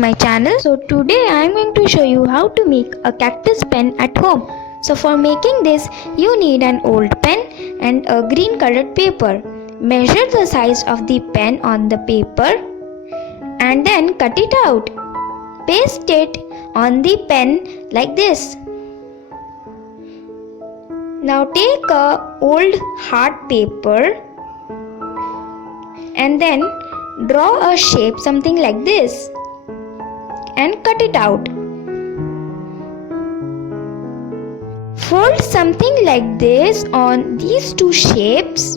my channel. So today I am going to show you how to make a cactus pen at home. So for making this you need an old pen and a green colored paper. Measure the size of the pen on the paper and then cut it out. Paste it on the pen like this. Now take a old hard paper and then draw a shape something like this and cut it out. Fold something like this on these two shapes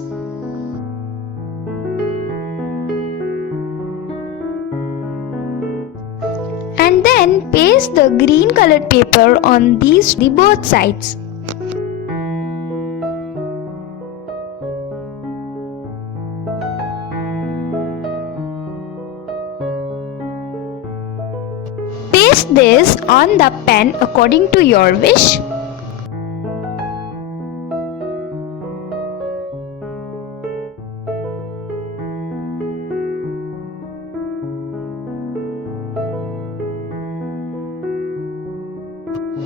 and then paste the green colored paper on these both sides. Paste this on the pen according to your wish.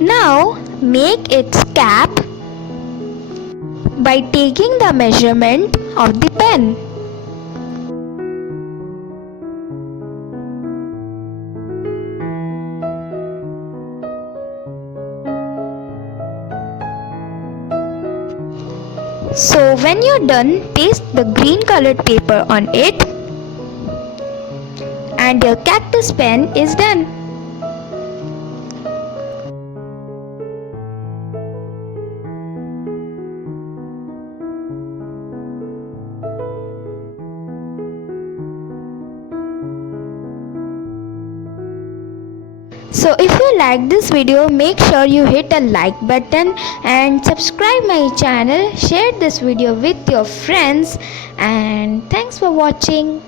Now make its cap by taking the measurement of the pen. So when you're done, paste the green colored paper on it and your cactus pen is done. So if you like this video, make sure you hit a like button and subscribe my channel. Share this video with your friends and thanks for watching.